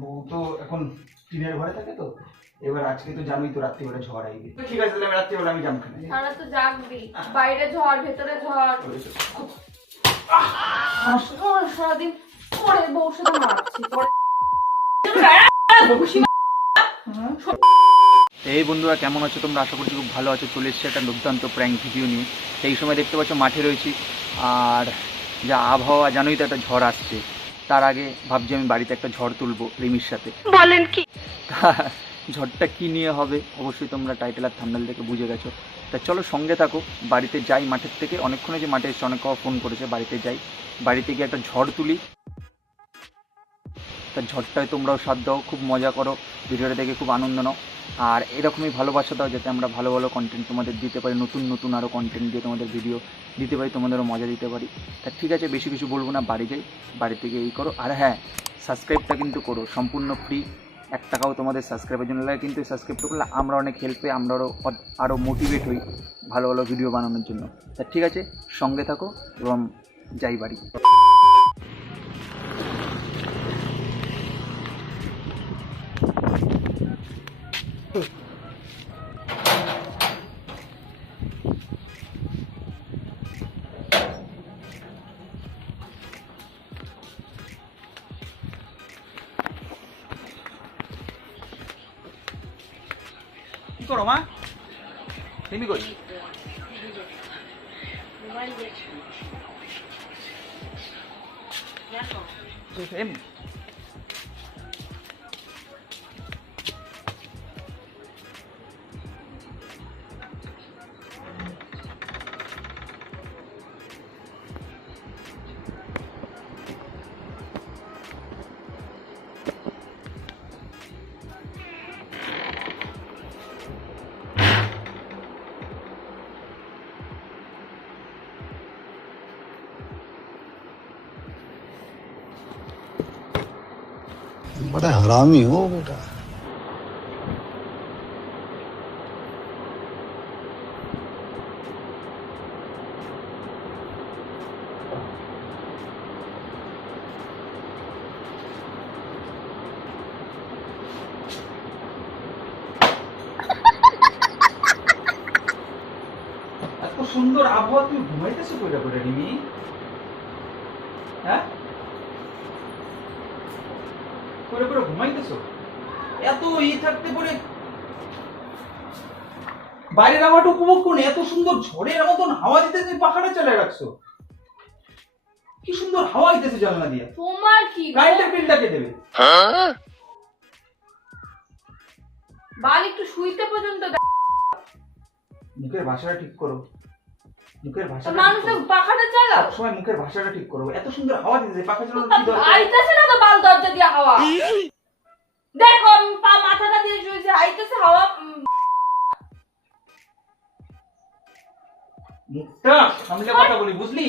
বউ তো এখন টিনের ঘরে থাকে তো এবার আজকে তো জানোই তো রাত্রিবেলা ঝড় আইবে। ঠিক আছে তাহলে রাত্রিবেলা আমি সারা তো জাগবি বাইরে ঝড় ভেতরে ঝড়। সারাদিন পরে বউর সাথে মারছি এই বন্ধুরা কেমন আছো তোমরা? আশা করছি খুব ভালো আছো। চলে এসেছি একটা দুর্দান্ত প্র্যাঙ্ক ভিডিও নিয়ে। সেই সময় দেখতে পাচ্ছ মাঠে রয়েছি। আর যা আবহাওয়া জানোই তো একটা ঝড় আসছে। তার আগে ভাবছি আমি বাড়িতে একটা ঝড় তুলবো রিমির সাথে। বলেন কি? ঝড়টা কি নিয়ে হবে? অবশ্যই তোমরা টাইটেল আর থাম্বনেল দেখে বুঝে গেছো। তা চলো সঙ্গে থাকো বাড়িতে যাই মাঠের থেকে। অনেকক্ষণে যে মাঠে এসছে অনেক ফোন করেছে বাড়িতে যাই। বাড়িতে গিয়ে একটা ঝড় তুলি। তা ঝড়টায় তোমরাও সাথ দাও, খুব মজা করো, ভিডিওটা দেখে খুব আনন্দ নাও। আর এরকমই ভালোবাসা দাও যাতে আমরা ভালো ভালো কন্টেন্ট তোমাদের দিতে পারি, নতুন নতুন আরও কন্টেন্ট দিয়ে তোমাদের ভিডিও দিতে পারি, তোমাদেরও মজা দিতে পারি। তা ঠিক আছে, বেশি কিছু বলব না, বাড়ি যাই, বাড়ি থেকে এই করো। আর হ্যাঁ সাবস্ক্রাইবটা কিন্তু করো, সম্পূর্ণ ফ্রি এক টাকাও তোমাদের সাবস্ক্রাইবের জন্য লাগে, কিন্তু সাবস্ক্রাইবটা করলে আমরা অনেক হেল্প পাই আমরা আরও আরও মোটিভেট হই ভালো ভালো ভিডিও বানানোর জন্য। তা ঠিক আছে, সঙ্গে থাকো এবং যাই বাড়ি। কি করো মা? তুমি কই? এমনি बड़ा हरामी हो बेटा এত সুন্দর আবহাওয়া তুমি ঘুমাইতেছো কইরা কইরা রিমি ই থাকতে পরে। বাইরের হাওয়াটা উপভোগ করুন এত সুন্দর ঝড়ের মতন হাওয়া দিতে তুমি পাখাটা চালিয়ে রাখছো। কি সুন্দর হাওয়া দিতেছে জানলা দিয়ে। তোমার কি? কারেন্টের বিলটা কে দেবে। বাল একটু শুইতে পর্যন্ত মুখের ভাষাটা ঠিক করো। মুখের তো ভাষাটা মানুষ পাখাটা চালাও। সবসময় মুখের ভাষাটা ঠিক করো। এত সুন্দর হাওয়া দিতেছে পাখা চালানোর কি দরকার? আইতেছে না তো বাল দরজা দিয়ে হাওয়া। পা মাথাটা দিয়ে আইতেছে হাওয়া মুখটা সামলে কথা বলি বুঝলি?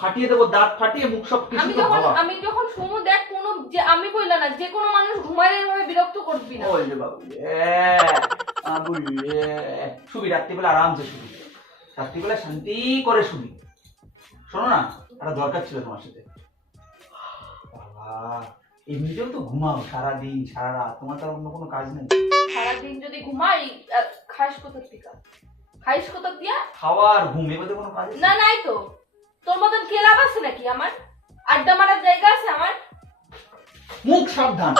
ফাটিয়ে দেবো দাঁত ফাটিয়ে মুখ সব কিছু আমি যখন আমি যখন শুনো দেখ কোন যে আমি কইলা না যে কোনো মানুষ ঘুমাইলে এভাবে বিরক্ত করবি না। ওই যে বাবু আবুলে শুবি রাত্রিবেলা আরামসে শুবি। রাত্রিবেলা শান্তি করে শুবি। শোনো না একটা দরকার ছিল তোমার সাথে। বাবা। এমনিতেও তো ঘুমাও সারাদিন সারা রাত। তোমার তো অন্য কোনো কাজ নেই। সারাদিন যদি ঘুমাই খাস কোথার থেকে? খাইস কোথার দিয়া? খাওয়ার ঘুম এবারে কোনো কাজ না নাই তো। তোর মতন কেলাব আছে নাকি আমার? আড্ডা মারার জায়গা আছে আমার? মুখ সাবধান।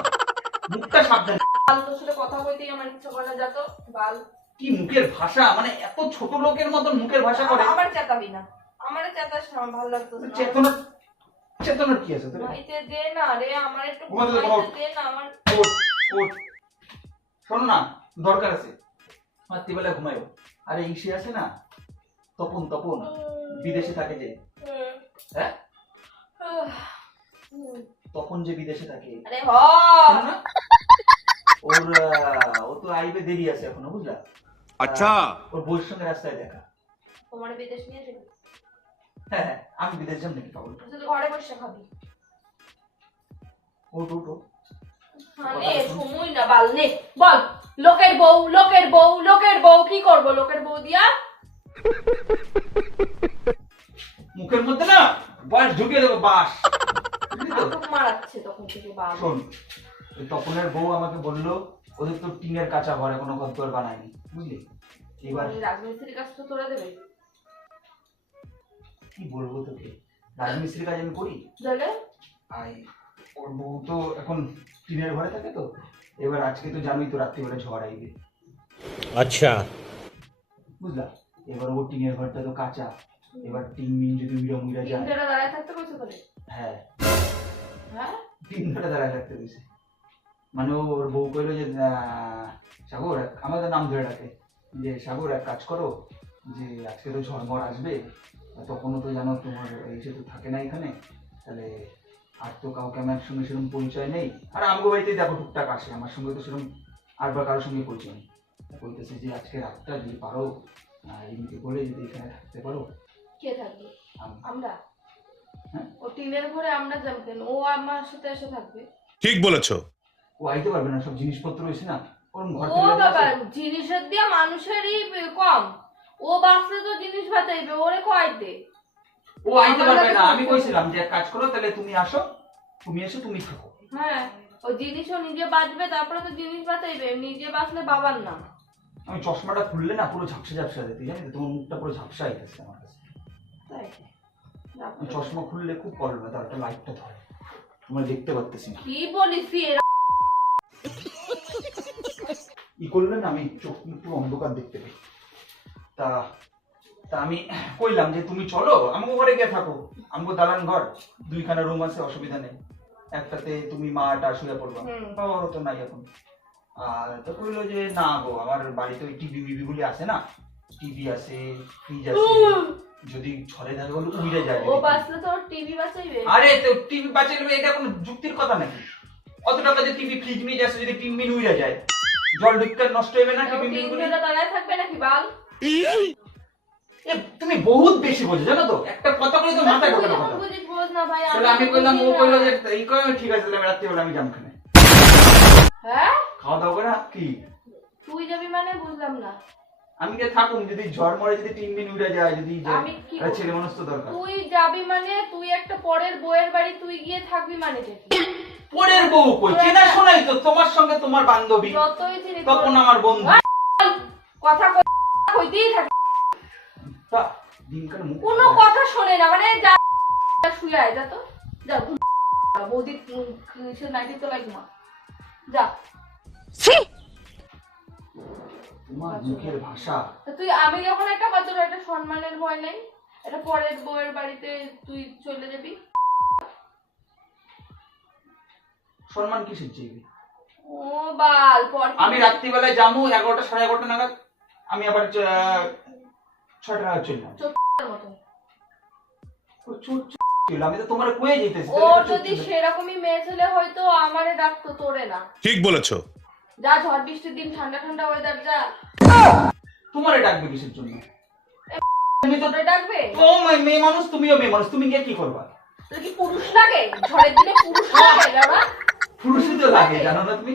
মুখটা সাবধান। বাল তোর সাথে কথা বলতেই আমার ইচ্ছা করে যাতো বাল। কি মুখের ভাষা? মানে এত ছোট লোকের মতন মুখের ভাষা করে। আমার চেতাবি না। আমার চেতাস না ভালো লাগতো চেতনা চেতনার কি আছে তোর? খাইতে দে না রে আমার একটু খাইতে দে না আমার ওঠ ওঠ। শোন না দরকার আছে। রাত্রিবেলা ঘুমাইও আর এই আছে না তপন তপন বিদেশে থাকে যে। হ্যাঁ? তপন যে বিদেশে থাকে। আরে হ। ওর ও তো আইবে দেরি আছে এখনও বুঝলা? আচ্ছা। ওর বউর সঙ্গে রাস্তায় দেখা। তোমার বিদেশ নিয়ে হ্যাঁ হ্যাঁ আমি বিদেশ যাব নাকি শুধু ঘরে বসে খাবি। ওট ওট ওঠ। না বাল নে। বল লোকের বউ লোকের বউ লোকের বউ কি করব? লোকের বউ দিয়া? মুখের মধ্যে না বাস ঢুকিয়ে দেবো বাস। মারাচ্ছে তখন থেকে বাল। শোন তপনের বউ আমাকে বলল ওদের তো টিনের কাঁচা ঘর এখনও ঘর বানায়নি বুঝলি? এবার রাজমিস্ত্রির কাজ তো তোরা দেবে। কি বলব তোকে? রাজমিস্ত্রির কাজ আমি করি? আই ওর বউ তো এখন টিনের ঘরে থাকে তো। এবার আজকে তো জানোই তো রাত্রিবেলা ঝড় আইবে। আচ্ছা। বুঝলা? এবার ওর টিনের ঘরটা তো কাঁচা। এবার টিন মিন যদি মিরা মিরা যায়। টিনটা দাঁড়ায় থাকতে কইছে করে হ্যাঁ। হ্যাঁ? টিনটা দাঁড়ায় থাকতে কইছে মানে ওর বউ কইলো যে সাগর আমাদের নাম ধরে ডাকে যে সাগর এক কাজ করো যে আজকে তো ঝড় মর আসবে। তখনও তো জানো তোমার এই সে তো থাকে না এখানে তাহলে আর তো কাউকে আমার সঙ্গে সেরকম পরিচয় নেই। আর আমগো বাড়িতে দেখো টুকটাক আসে আমার সঙ্গে তো সেরকম আর বা কারোর সঙ্গে পরিচয় নেই। বলতেছে যে আজকে রাতটা যদি পারো এমনিতে বলে যদি এখানে থাকতে পারো। কে থাকবে? আম- আমরা? হ্যাঁ? ও টিনের ঘরে আমরা যাব কেন ও আমার সাথে এসে থাকবে। ঠিক বলেছ। ও আইতে পারবে না সব জিনিসপত্র রয়েছে না? ঘর ও থেকে বাবা। জিনিসের দিয়ে মানুষেরই কম। ও বাঁচলে তো জিনিস বাঁচাইবে ওরে কয়তে ও আইতে পারবে না। আমি কইছিলাম যে কাজ করো তাহলে তুমি আসো তুমি এসো তুমি থাকো। হ্যাঁ ও জিনিসও নিজে বাঁচবে তারপরে তো জিনিস বাঁচাইবে নিজে বাঁচলে বাবার না আমি চশমাটা খুললে না পুরো ঝাপসা ঝাপসা দিতে জানি? তোমার মুখটা পুরো ঝাপসা হইতেছে আমার কাছে। তাই? চশমা খুললে খুব প্রবলেম তার একটা লাইটটা ধরে। তোমরা দেখতে পারতেছি না। কি বলিস? ই করলে না আমি চোখ একটু অন্ধকার দেখতে পাই। তা তা আমি কইলাম যে তুমি চলো আমগো ঘরে গিয়ে থাকো। আমগো দালান ঘর দুইখানা রুম আছে অসুবিধা নেই। একটাতে তুমি মাটা শুয়ে পড়বা। বাবারও তো নাই এখন। আর তো কইলো যে না গো আমার বাড়িতে ওই টিভি গুলি আছে না? টিভি আছে ফ্রিজ আছে। যদি ছড়ে থাকে বলে উড়ে যায় ও বাঁচলে তো টিভি বাঁচাইবে। আরে তো টিভি বাঁচালে এটা কোনো যুক্তির কথা নাকি? অত টাকা যে টিভি ফ্রিজ নিয়ে যাচ্ছে যদি টিভি উড়ে যায়? জল ঢুকতে নষ্ট হবে না টিভি গুলি? দাঁড়ায় থাকবে নাকি বাল? তুমি বহুত বেশি বোঝো জানো তো? একটা কথা বলে তো কথা। বুঝিস বোঝ না ভাই তাহলে আমি কইলাম ও কইলো যে এই কই ঠিক আছে তাহলে আমি রাত্রিবেলা আমি হ্যাঁ? খাওয়া দাওয়া করে কি? তুই যাবি মানে বুঝলাম না। আমি যে থাকুম যদি ঝড় মরে যদি তিন দিন উড়ে যায় যদি আমি ছেলে মানুষ তো দরকার। তুই যাবি মানে তুই একটা পরের বউয়ের বাড়ি তুই গিয়ে থাকবি মানে কি? পরের বউ কই? চেনা শোনাই তো তোমার সঙ্গে তোমার বান্ধবী যতই চিনি তখন আমার বন্ধু। কথা কইতেই থাকে। কোনো কথা শোনে না মানে যা শুয়ে আয় যা তো। যা বৌদি সে নাইটি তো লাগ মা যা তোমার মুখের ভাষা। তুই আমি যখন একটা কথা একটা সম্মানের ভয় নেই এটা পরের বউয়ের বাড়িতে তুই চলে যাবি। সম্মান কিসের চাইবে? ও বাল পর আমি রাত্রিবেলায় যাব এগারোটা সাড়ে এগারোটা নাগাদ। আমি আবার ছয়টা নাগাদ চললাম আমি তো তোমার কয়ে যেতেছি ও যদি সেরকমই মেয়ে ছেলে হয়তো আমারে ডাকতো তোরে না। ঠিক বলেছ। যা ঝড় বৃষ্টির দিন ঠান্ডা ঠান্ডা ওয়েদার যা। তোমারে ডাকবে কিসের জন্য? তুমি তো ডাকবে? ও মেয়ে মানুষ তুমিও মেয়ে মানুষ তুমি গিয়ে কি করবা? তোর কি পুরুষ লাগে? ঝড়ের দিনে পুরুষ লাগে পুরুষই তো লাগে জানো না তুমি?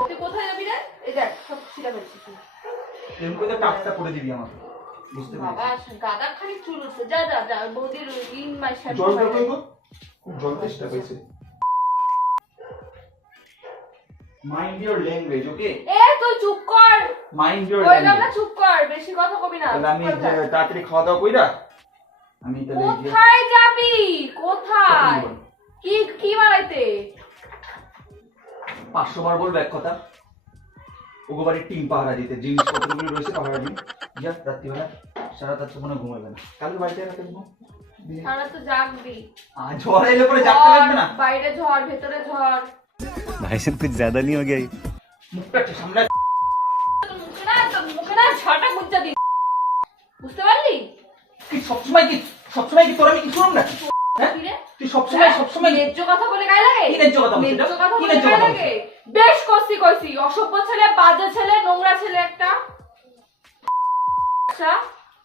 তুই কোথায় যাবি রে? এই দেখ সব ছিঁড়ে ফেলছি এরকম করে টাকটা করে দিবি আমাকে। বুঝতে বাবা গাদা খালি চুল উঠছে। যা যা যা বৌদির ইন মাই শ্যাম্পু জল মাইরা দেবো খুব জল চেষ্টা পেয়েছে। মাইন্ড ইওর ল্যাঙ্গুয়েজ ওকে এ তুই চুপ কর। মাইন্ড ইওর কইলাম না চুপ কর বেশি কথা কবি না। তাহলে আমি। তাড়াতাড়ি খাওয়া দাওয়া কইরা আমি তাহলে কোথায় যাবি? কোথায়? কি কি বানাইতে? পাঁচশো বার বলবো এক কথা ওগো বাড়ির টিম পাহারা দিতে জিনিসপত্রগুলো রয়েছে পাহারা দিন যা রাত্রিবেলা সারা তার মনে ঘুমাবে না কালকে বাড়িতে রাখতে ঘুমো সারা তো জাগবি আর ঝড় এলে পরে জাগতে লাগবে না ঝড়, বাইরে ঝড় ভেতরে ঝড় भाई साहब कुछ ज्यादा नहीं हो गया ये? মুখটা একটু সামনে তোর মুখে না তোর মুখে না ছটা গুজ্জা দিই বুঝতে পারলি কি সবসময় কি সবসময় কি তোর আমি কিছু নাকি হ্যাঁ? কি রে? তুই সবসময় সবসময় ন্যায্য কথা বলে গায়ে লাগে? কি ন্যায্য কথা বলছিস? ন্যায্য কথা বলে গায়ে লাগে? বেশ অসভ্য ছেলে বাজে ছেলে নোংরা ছেলে একটা। আচ্ছা?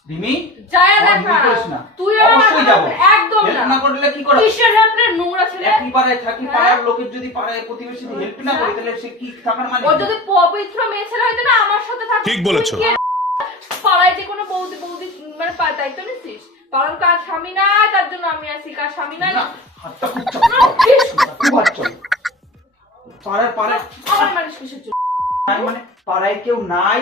রিমি যায় দেখা। ভুল করিস না। তুই অবশ্যই মাথা একদম না। না করলে কি করে কিসের হেল্প নোংরা ছেলে? একই পাড়ায় থাকি হ্যাঁ? পাড়ার লোকের যদি পাড়ায় প্রতিবেশী হেল্প না করে তাহলে সে কি থাকার মানে? ও যদি পবিত্র মেয়ে ছেলে হয়তো না আমার সাথে থাকতো। ঠিক বলেছ। পাড়ায় যে কোনো বৌদি বৌদি মানে দায়িত্ব নিচ্ছিস? কারণ কার স্বামী নাই তার জন্য আমি আছি কার স্বামী না হাতটা খুব চল খুব হাত চল পাড়ায় পাড়ায়। আমার মানুষ কিসের জন্য? মানে পাড়ায় কেউ নাই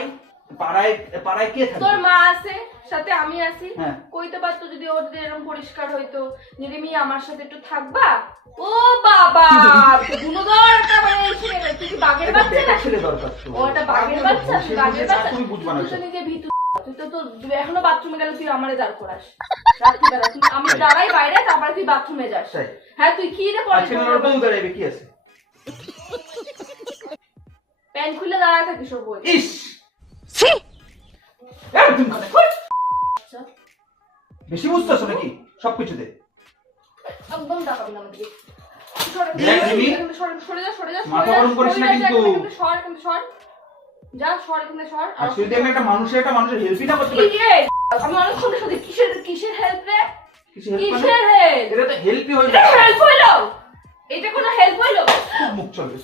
পাড়ায় পাড়ায় কে তোর মা আছে সাথে আমি আছি। কইতে পারতো যদি ওর এরকম পরিষ্কার হইতো যে রিমি আমার সাথে একটু থাকবা? ও বাবা মানে এসে তুই কি বাঘের বাচ্চা না ছেলে দরকার। তো। ও বাঘের বাচ্চা বাচ্চা। তুমি বুঝবা না। নিজে ভিতু তুই তো তোর এখনও বাথরুমে গেলে তুই আমারে দাঁড় করাস রাত্রিবেলা তুই আমি দাঁড়াই বাইরে তারপরে তুই বাথরুমে যাস হ্যাঁ তুই কি রে পরে দাঁড়াবে কি আছে প্যান্ট খুলে দাঁড়ায় থাকিস ওর বই ইস একদম আচ্ছা, বেশি বুঝতেছো নাকি সবকিছুতে একদম তাকাবি না আমাকে সরে। সরে সরে যা সরে যা মাথা সরে যা, গরম করিস সরে না যা, কিন্তু। সর এখান সর যা সর এখান সর আর একটা মানুষের একটা মানুষের হেল্পই না করতে পারি? আমি অনেকক্ষণ শুধু কিসের কিসের হেল্প রে? মানে? কিসের হেল্প এটা তো হেল্পই যায় হেল্প হইল। এটা কোনো হেল্প হইল? খুব মুখ চলবে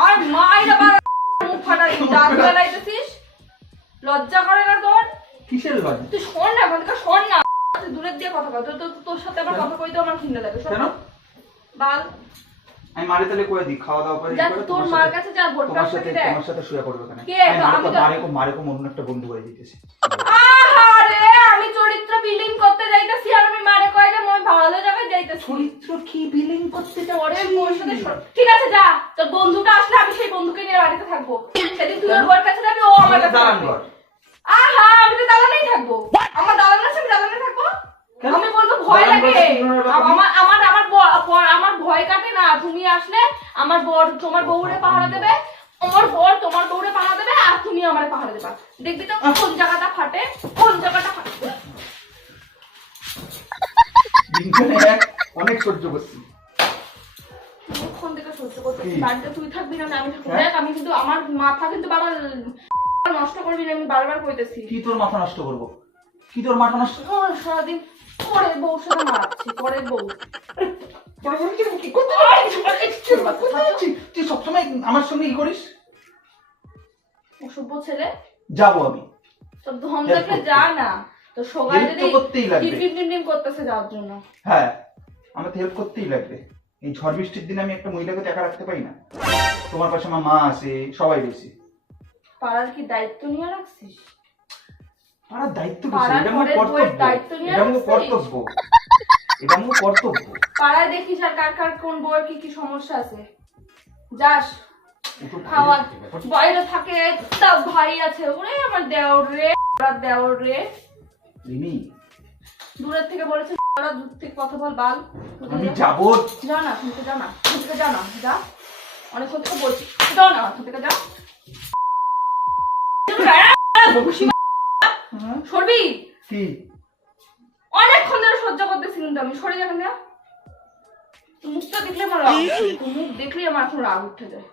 আর মাইরা বাড়া মুখ ফাটাই দাঁত গলাইতেছিস? লজ্জা করে না তোর? কিসের লজ্জা? তুই শোন না এখান থেকে শোন না। তুই দূরের দিয়ে কথা বল। তোর তোর- সাথে আমার কথা কইতে আমার ঘৃণা লাগে। শোন বাল। আমি মারে তাহলে করে দিই? খাওয়া দাওয়া করে যা তোর মার কাছে যা ভোটটা তোমার সাথে তোমার সাথে শুয়ে পড়বে কেন? কে? আমি তো- মারে কো- মারে কো অন্য একটা বন্ধু করে দিতেছি আহারে আমি চরিত্র বিলিং করতে যাইতেছি আর আমি মারে কয় যে মই ভালো জায়গায় যাইতেছি। চরিত্র কি বিলিং করতে ওরে মোর সাথে ঠিক আছে যা। তোর বন্ধুটা আসলে আমি সেই বন্ধুকে নিয়ে বাড়িতে থাকব। সেদিন তুই ওর বউয়ের কাছে যাবি ও আমার কাছে দাঁড়ান। ঘর? আহা আমি তো দালানেই থাকব। আমার দালান আছে আমি দালানে থাকব? আমি বলব ভয় লাগে? আমার আমার আমার ভয় কাটে না তুমি আসলে আমার বর তোমার বউরে পাহারা দেবে আমার বর তোমার বউরে পাহারা দেবে আর তুমি আমার পাহারা দেবা। দেখবি তো কোন জায়গাটা ফাটে? কোন জায়গাটা ফাটে? অনেক সহ্য করছি। থেকে সহ্য করতে কি? বাড়িতে তুই থাকবি না আমি থাকব। হ্যাঁ? দেখ আমি কিন্তু আমার মাথা কিন্তু বাবা নষ্ট করবি না আমি বারবার কইতেছি। কি তোর মাথা নষ্ট করব? কি তোর মাথা নষ্ট সারাদিন পরের বউ সাথে মারাচ্ছি পরের বউ? তুই সবসময় আমার সঙ্গে করিস? অসভ্য ছেলে? যাব আমি। তোর ধন দেখলে যা না। তো সবাই যদি করতেই লাগবে। টিম টিম টিম টিম করতেছে যাওয়ার জন্য। হ্যাঁ আমার তো হেল্প করতেই লাগবে। এই ঝড় বৃষ্টির দিনে আমি একটা মহিলাকে দেখা রাখতে পারি না। তোমার পাশে আমার মা আছে সবাই বেশি পাড়ার কি দায়িত্ব নিয়ে রাখছিস? পাড়ার দায়িত্ব বেশি এটা আমার কর্তব্য এটা আমার কর্তব্য এটা আমার কর্তব্য। পাড়ায় দেখিস আর কার কার কোন বউয়ের কি কি সমস্যা আছে। যাস খাওয়া বাইরে থাকে তা ভাই আছে ওরে আমার দেওর রে ওরা দেওর রে। রিমি দূরের থেকে বলেছে ওরা দূর থেকে কথা বল বাল। আমি যাব। যা না থেকে যা না থেকে যা না যা। অনেকক্ষণ থেকে বলছি যাও না থেকে যা সরবি কি? অনেকক্ষণ ধরে সহ্য করতেছি কিন্তু আমি। সরে যাবেন না মুখটা দেখলে আমার রাগ মুখ দেখলেই আমার এখন রাগ উঠে যায়।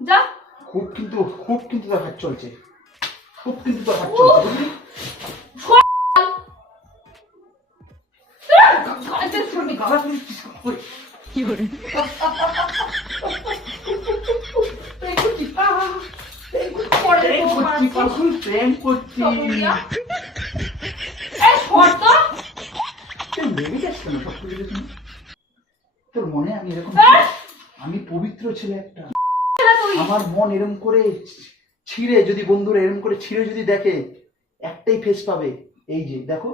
যা। খুব কিন্তু খুব কিন্তু তোর হাত চলছে। খুব কিন্তু তোর হাত চলছে তুমি ওই, পরে প্রেম করছি তো তুই লেগে সব কিছু তুমি? তোর মনে আমি এরকম আমি পবিত্র ছেলে একটা। আমার মন এরম করে ছিঁড়ে যদি বন্ধুরা এরম করে ছিঁড়ে যদি দেখে একটাই ফেস পাবে। এই যে দেখো।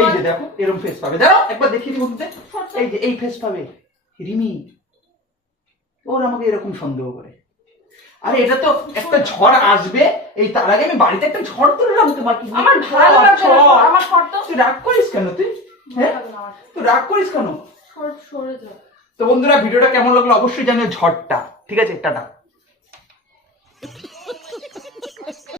এই যে দেখো এরম ফেস পাবে। দেখো একবার দেখিয়ে দিই বন্ধুদের এই যে এই ফেস পাবে। রিমি ওর আমাকে এরকম সন্দেহ করে। আরে এটা তো একটা ঝড় আসবে। এই তার আগে আমি বাড়িতে একটা ঝড় তুললাম তোমার কি আমার ভালো লাগছে। আমার ঝড় তো তুই রাগ করিস কেন তুই? হ্যাঁ। তুই রাগ করিস কেন? সরে যা। তো বন্ধুরা ভিডিওটা কেমন লাগল অবশ্যই জানিও ঝড়টা। ঠিক আছে টাটা।